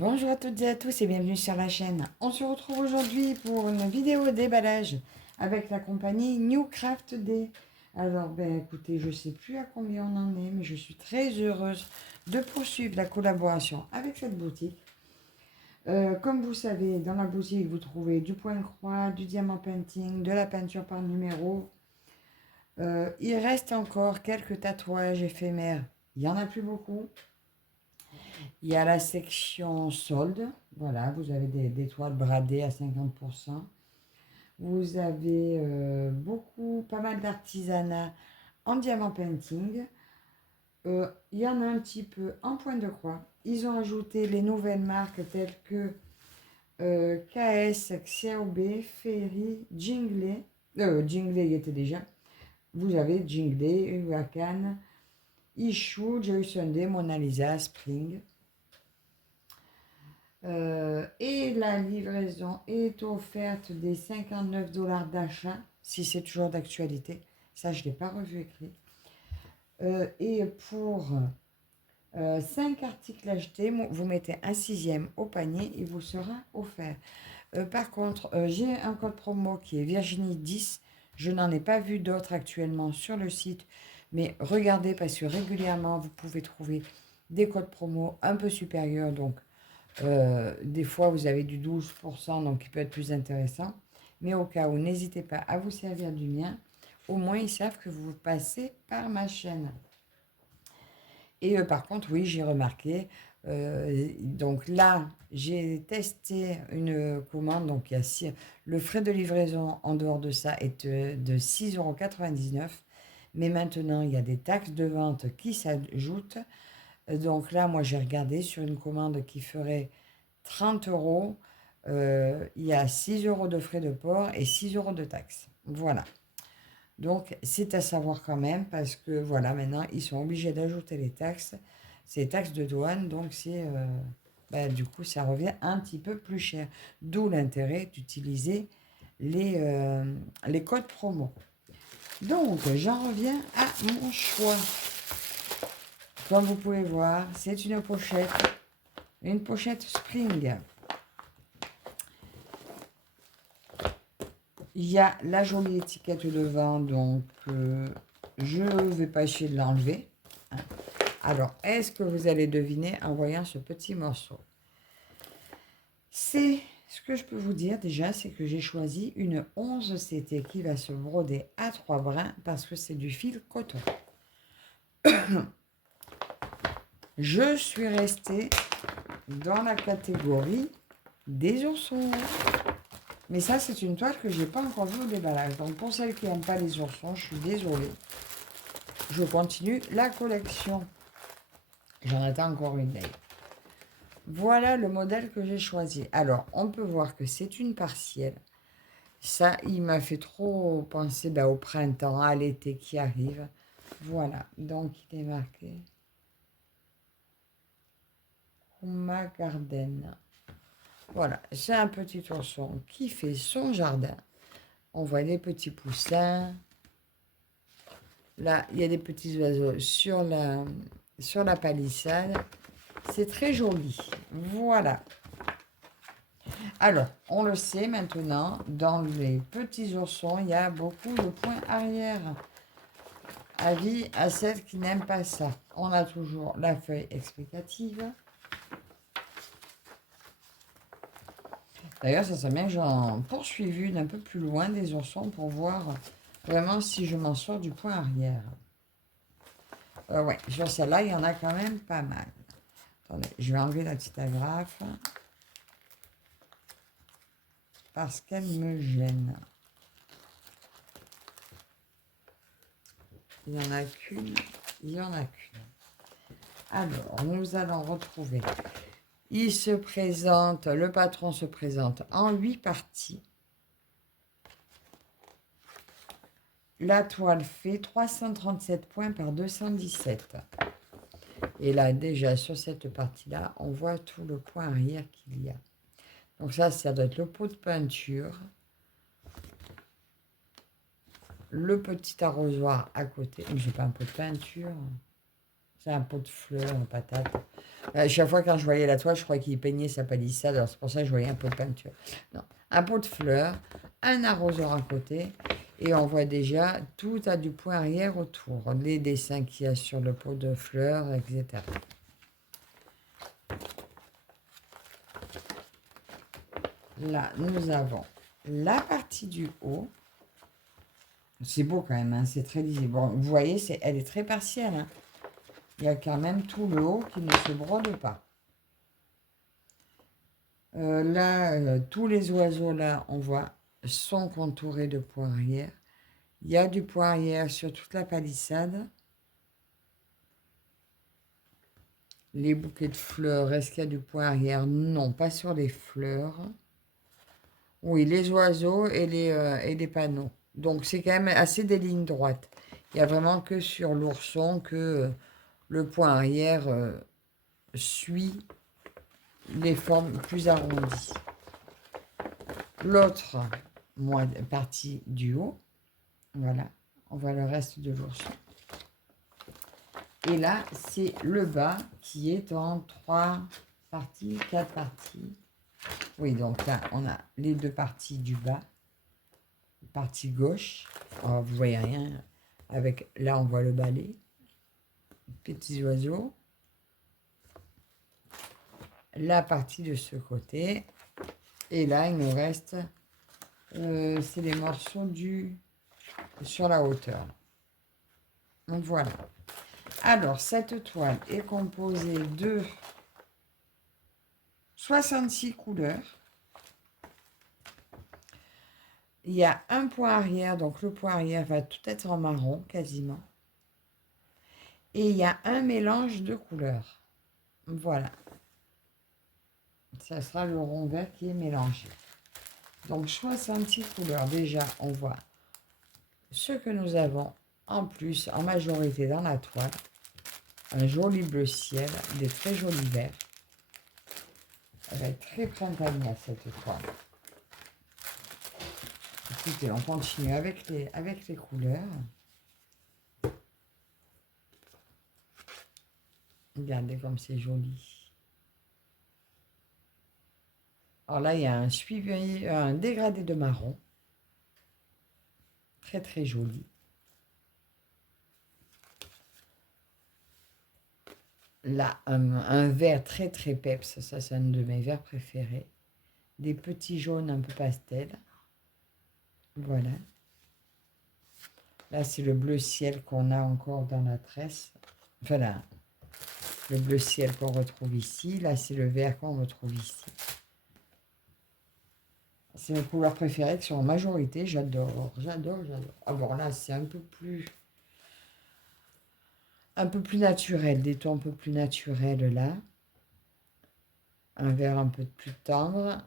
Bonjour à toutes et à tous et bienvenue sur la chaîne. On se retrouve aujourd'hui pour une vidéo déballage avec la compagnie New Craft Day. Alors écoutez, je ne sais plus à combien on en est, mais je suis très heureuse de poursuivre la collaboration avec cette boutique. Comme vous savez, dans la boutique, vous trouvez du point croix, du diamant painting, de la peinture par numéro. Il reste encore quelques tatouages éphémères. Il n'y en a plus beaucoup. Il y a la section solde. Voilà, vous avez des toiles bradées à 50%. Vous avez pas mal d'artisanat en diamant painting. Il y en a un petit peu en point de croix. Ils ont ajouté les nouvelles marques telles que KS, Xiaobi, Ferry, Jinglei. Jinglei y était déjà. Vous avez Jinglei, Huracan, Issue, Joy Sunday, Mona Lisa, Spring. Et la livraison est offerte des 59 $ d'achat, si c'est toujours d'actualité. Ça, je ne l'ai pas revu écrit. Et pour 5 articles achetés, vous mettez un 6e au panier, il vous sera offert. Par contre, j'ai un code promo qui est Virginie 10. Je n'en ai pas vu d'autres actuellement sur le site, mais regardez parce que régulièrement, vous pouvez trouver des codes promo un peu supérieurs, donc des fois, vous avez du 12%, donc il peut être plus intéressant. Mais au cas où, n'hésitez pas à vous servir du mien. Au moins, ils savent que vous passez par ma chaîne. Et par contre, oui, j'ai remarqué. Donc là, j'ai testé une commande. Donc, le frais de livraison en dehors de ça est de 6,99 €. Mais maintenant, il y a des taxes de vente qui s'ajoutent. Donc là, moi, j'ai regardé sur une commande qui ferait 30 €. Il y a 6 € de frais de port et 6 € de taxes. Voilà. Donc, c'est à savoir quand même parce que, voilà, maintenant, ils sont obligés d'ajouter les taxes. C'est les taxes de douane, donc du coup, ça revient un petit peu plus cher. D'où l'intérêt d'utiliser les codes promo. Donc, j'en reviens à mon choix. Comme vous pouvez voir, c'est une pochette Spring. Il y a la jolie étiquette devant, donc je ne vais pas essayer de l'enlever. Alors, est-ce que vous allez deviner en voyant ce petit morceau? Ce que je peux vous dire déjà, c'est que j'ai choisi une 11 CT qui va se broder à 3 brins parce que c'est du fil coton. Je suis restée dans la catégorie des oursons. Mais ça, c'est une toile que je n'ai pas encore vue au déballage. Donc, pour celles qui n'aiment pas les oursons, je suis désolée. Je continue la collection. J'en attends encore une d'ailleurs. Voilà le modèle que j'ai choisi. Alors, on peut voir que c'est une partielle. Ça, il m'a fait trop penser au printemps, à l'été qui arrive. Voilà, donc il est marqué Ma Garden. Voilà, c'est un petit ourson qui fait son jardin. On voit des petits poussins. Là, il y a des petits oiseaux sur la palissade. C'est très joli. Voilà. Alors, on le sait maintenant, dans les petits oursons, il y a beaucoup de points arrière. Avis à celles qui n'aiment pas ça. On a toujours la feuille explicative. D'ailleurs, ça serait bien que j'en poursuive une un peu plus loin des oursons pour voir vraiment si je m'en sors du point arrière. Ouais, sur celle-là, il y en a quand même pas mal. Attendez, je vais enlever la petite agrafe parce qu'elle me gêne. Il n'y en a qu'une. Il n'y en a qu'une. Alors, nous allons retrouver. Le patron se présente en 8 parties. La toile fait 337 points par 217. Et là, déjà, sur cette partie-là, on voit tout le point arrière qu'il y a. Donc ça doit être le pot de peinture. Le petit arrosoir à côté. Mais j'ai pas un pot de peinture. C'est un pot de fleurs, en patate. Chaque fois quand je voyais la toile, je croyais qu'il peignait sa palissade. Alors c'est pour ça que je voyais un pot de peinture. Non, un pot de fleurs, un arroseur à côté. Et on voit déjà, tout a du point arrière autour. Les dessins qu'il y a sur le pot de fleurs, etc. Là, nous avons la partie du haut. C'est beau quand même, hein, c'est très lisible. Bon, vous voyez, elle est très partielle. Hein. Il y a quand même tout le haut qui ne se brode pas. Là, tous les oiseaux, là, on voit, sont contourés de points arrière. Il y a du point arrière sur toute la palissade. Les bouquets de fleurs, est-ce qu'il y a du point arrière? Non, pas sur les fleurs. Oui, les oiseaux et les panneaux. Donc, c'est quand même assez des lignes droites. Il n'y a vraiment que sur l'ourson que le point arrière suit les formes plus arrondies. L'autre partie du haut, voilà, on voit le reste de l'ourson. Et là, c'est le bas qui est en 3 parties, 4 parties. Oui, donc là, on a les 2 parties du bas. Partie gauche, oh, vous voyez rien. Là, on voit le balai. Petits oiseaux. La partie de ce côté. Et là, il nous reste, c'est les morceaux sur la hauteur. Donc voilà. Alors, cette toile est composée de 66 couleurs. Il y a un point arrière, donc le point arrière va tout être en marron, quasiment. Et il y a un mélange de couleurs. Voilà. Ça sera le rond vert qui est mélangé. Donc 66 couleurs. Déjà, on voit ce que nous avons en plus, en majorité dans la toile. Un joli bleu ciel, des très jolis verts. Elle va être très printanière cette toile. Écoutez, on continue avec les couleurs. Regardez comme c'est joli. Alors là, il y a un dégradé de marron. Très, très joli. Là, un vert très, très peps. Ça, c'est un de mes verts préférés. Des petits jaunes un peu pastel. Voilà. Là, c'est le bleu ciel qu'on a encore dans la tresse. Enfin, là, le bleu ciel qu'on retrouve ici. Là, c'est le vert qu'on retrouve ici. C'est mes couleurs préférées qui sont en majorité. J'adore, j'adore, j'adore. Ah bon, là, c'est un peu plus naturel. Des tons un peu plus naturels, là. Un vert un peu plus tendre.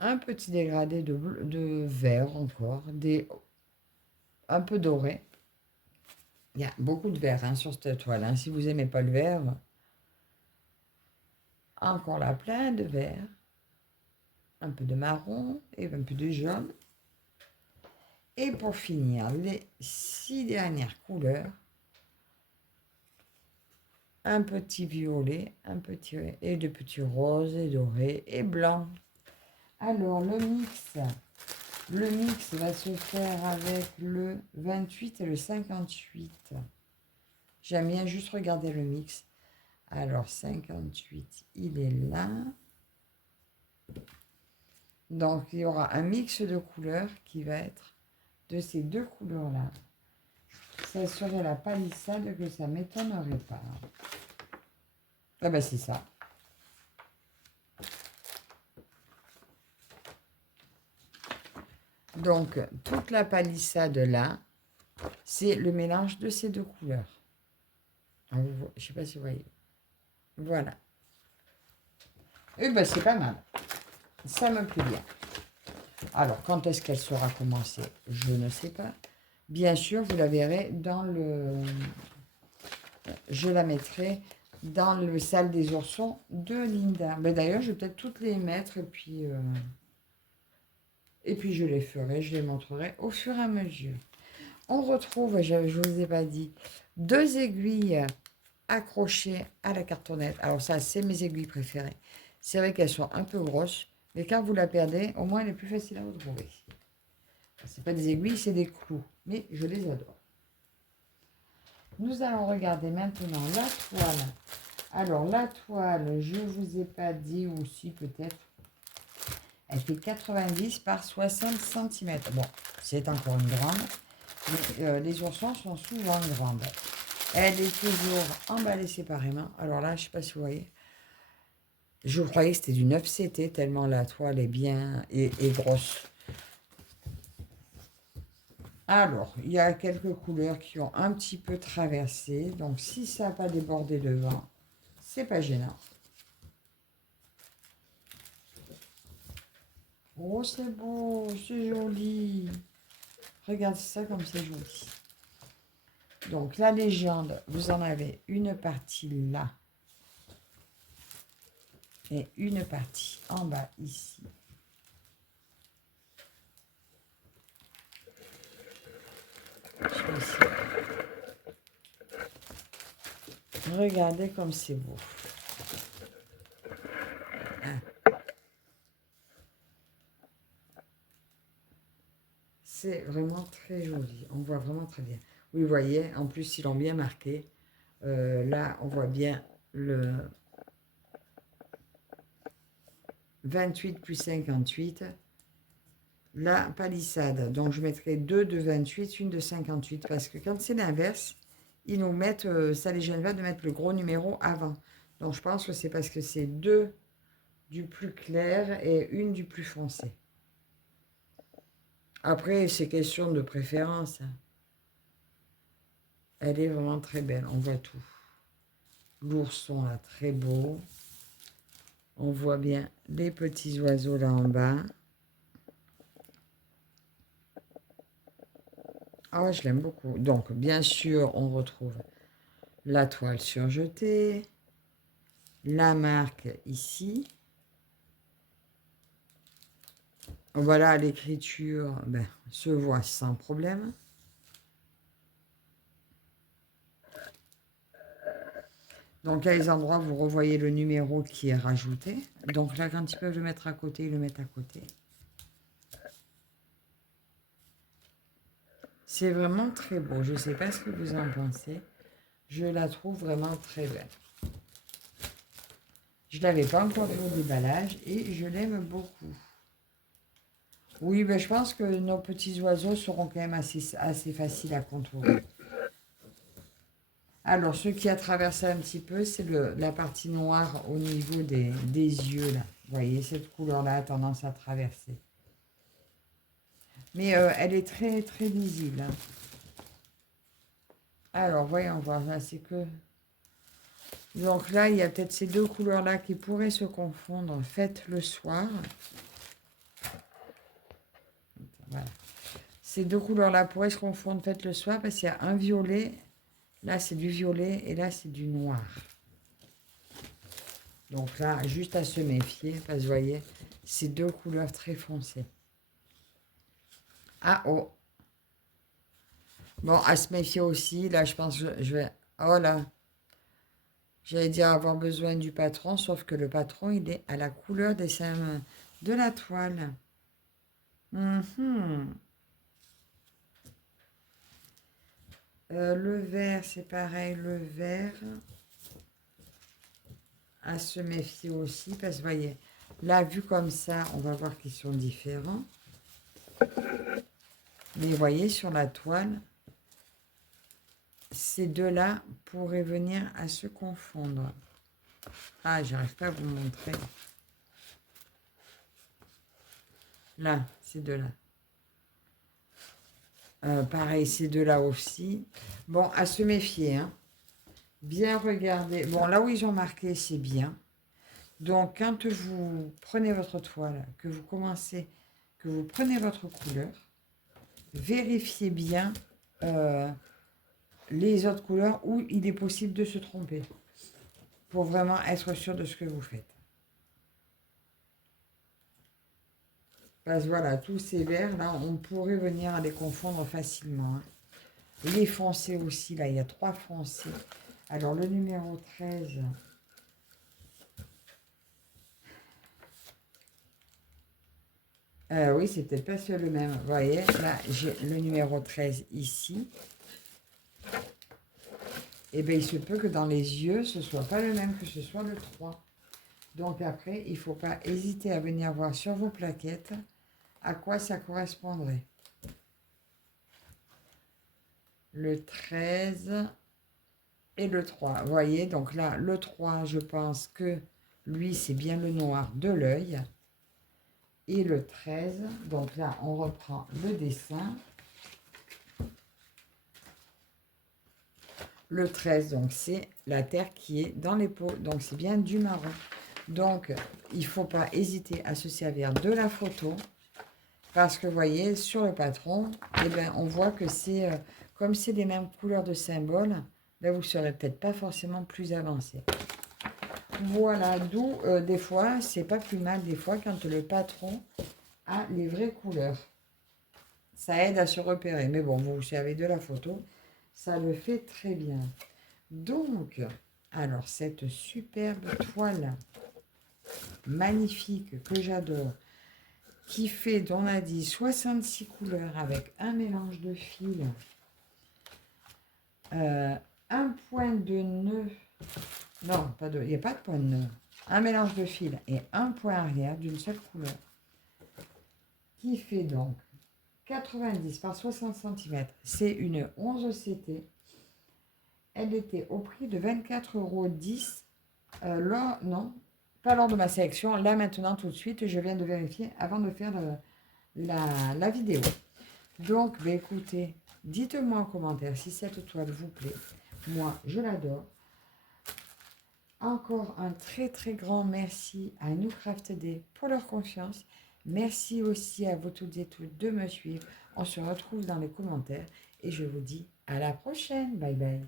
Un petit dégradé de vert encore. Un peu doré. Il y a beaucoup de vert hein, sur cette toile. Hein. Si vous n'aimez pas le vert, encore là, plein de vert. Un peu de marron et un peu de jaune. Et pour finir, les 6 dernières couleurs. Un petit violet, et de petits roses et dorés et blancs. Alors, le mix va se faire avec le 28 et le 58. J'aime bien juste regarder le mix. Alors, 58, il est là. Donc, il y aura un mix de couleurs qui va être de ces 2 couleurs-là. Ça serait la palissade que ça ne m'étonnerait pas. Ah ben, c'est ça. Donc, toute la palissade là, c'est le mélange de ces 2 couleurs. Alors, je ne sais pas si vous voyez. Voilà. Et ben, c'est pas mal. Ça me plaît bien. Alors, quand est-ce qu'elle sera commencée? Je ne sais pas. Bien sûr, vous la verrez dans le... Je la mettrai dans le salle des oursons de Linda. Ben, d'ailleurs, je vais peut-être toutes les mettre et puis je les ferai, je les montrerai au fur et à mesure. On retrouve, je ne vous ai pas dit, 2 aiguilles accrocher à la cartonnette. Alors ça, c'est mes aiguilles préférées. C'est vrai qu'elles sont un peu grosses, mais quand vous la perdez, au moins elle est plus facile à retrouver. C'est pas des aiguilles, c'est des clous, mais je les adore. Nous allons regarder maintenant la toile. Alors la toile, je vous ai pas dit, ou si peut-être, elle fait 90 par 60 cm. Bon, c'est encore une grande, mais les oursons sont souvent grandes. Elle est toujours emballée séparément. Alors là, je ne sais pas si vous voyez. Je croyais que c'était du 9CT tellement la toile est bien et grosse. Alors, il y a quelques couleurs qui ont un petit peu traversé. Donc, si ça n'a pas débordé devant, c'est pas gênant. Oh, c'est beau, c'est joli. Regardez ça comme c'est joli. Donc, la légende, vous en avez une partie là. Et une partie en bas ici. Regardez comme c'est beau. C'est vraiment très joli. On voit vraiment très bien. Oui, vous voyez, en plus, ils l'ont bien marqué. Là, on voit bien le 28 plus 58. La palissade. Donc, je mettrai deux de 28, une de 58. Parce que quand c'est l'inverse, ils nous mettent, ça les gêne pas de mettre le gros numéro avant. Donc, je pense que c'est parce que c'est deux du plus clair et une du plus foncé. Après, c'est question de préférence. Elle est vraiment très belle. On voit tout. L'ourson là, très beau. On voit bien les petits oiseaux là en bas. Ah, je l'aime beaucoup. Donc, bien sûr, on retrouve la toile surjetée, la marque ici. Voilà, l'écriture se voit sans problème. Donc, à les endroits, vous revoyez le numéro qui est rajouté. Donc là, quand ils peuvent le mettre à côté, ils le mettent à côté. C'est vraiment très beau. Je ne sais pas ce que vous en pensez. Je la trouve vraiment très belle. Je ne l'avais pas encore vu au déballage et je l'aime beaucoup. Oui, je pense que nos petits oiseaux seront quand même assez faciles à contourer. Alors, ce qui a traversé un petit peu, c'est la partie noire au niveau des yeux, là. Vous voyez, cette couleur-là a tendance à traverser. Mais elle est très, très visible. Hein. Alors, voyons voir, là, c'est que... Donc là, il y a peut-être ces deux couleurs-là qui pourraient se confondre. Faites le soir. Voilà. Ces deux couleurs-là pourraient se confondre. Faites le soir parce qu'il y a un violet. Là, c'est du violet et là, c'est du noir. Donc là, juste à se méfier parce que vous voyez, c'est deux couleurs très foncées. Ah oh. Bon, à se méfier aussi. Là, je pense que je vais... Oh là. J'allais dire avoir besoin du patron, sauf que le patron, il est à la couleur des seins de la toile. Le vert, c'est pareil. Le vert, à se méfier aussi. Parce que, vous voyez, là, vu comme ça, on va voir qu'ils sont différents. Mais vous voyez, sur la toile, ces deux-là pourraient venir à se confondre. Ah, j'arrive pas à vous montrer. Là, ces deux-là. Pareil, ces deux-là aussi. Bon, à se méfier. Hein. Bien regarder. Bon, là où ils ont marqué, c'est bien. Donc, quand vous prenez votre toile, que vous prenez votre couleur, vérifiez bien les autres couleurs où il est possible de se tromper. Pour vraiment être sûr de ce que vous faites. Parce que voilà, tous ces verts, là, on pourrait venir à les confondre facilement. Hein. Les foncés aussi, là, il y a 3 foncés. Alors, le numéro 13, oui, c'est peut-être pas le même. Vous voyez, là, j'ai le numéro 13 ici. Et bien, il se peut que dans les yeux, ce ne soit pas le même que ce soit le 3. Donc après, il ne faut pas hésiter à venir voir sur vos plaquettes à quoi ça correspondrait. Le 13 et le 3. Vous voyez, donc là, le 3, je pense que lui, c'est bien le noir de l'œil. Et le 13, donc là, on reprend le dessin. Le 13, donc c'est la terre qui est dans les pots. Donc c'est bien du marron. Donc, il ne faut pas hésiter à se servir de la photo. Parce que vous voyez, sur le patron, eh ben, on voit que c'est, comme c'est les mêmes couleurs de symboles, ben, vous ne serez peut-être pas forcément plus avancé. Voilà, d'où des fois, c'est pas plus mal des fois quand le patron a les vraies couleurs. Ça aide à se repérer. Mais bon, vous vous servez de la photo, ça le fait très bien. Donc, alors cette superbe toile magnifique que j'adore, qui fait, on a dit, 66 couleurs avec un mélange de fils, un point de nœud, non, pas de, il n'y a pas de point de nœud, un mélange de fils et un point arrière d'une seule couleur, qui fait donc 90 par 60 cm. C'est une 11 CT. Elle était au prix de 24,10 €. Là, non, pas lors de ma sélection. Là, maintenant, tout de suite, je viens de vérifier avant de faire la vidéo. Donc, bah, écoutez, dites-moi en commentaire si cette toile vous plaît. Moi, je l'adore. Encore un très très grand merci à Newcraft Day pour leur confiance. Merci aussi à vous toutes et tous de me suivre. On se retrouve dans les commentaires et je vous dis à la prochaine. Bye bye.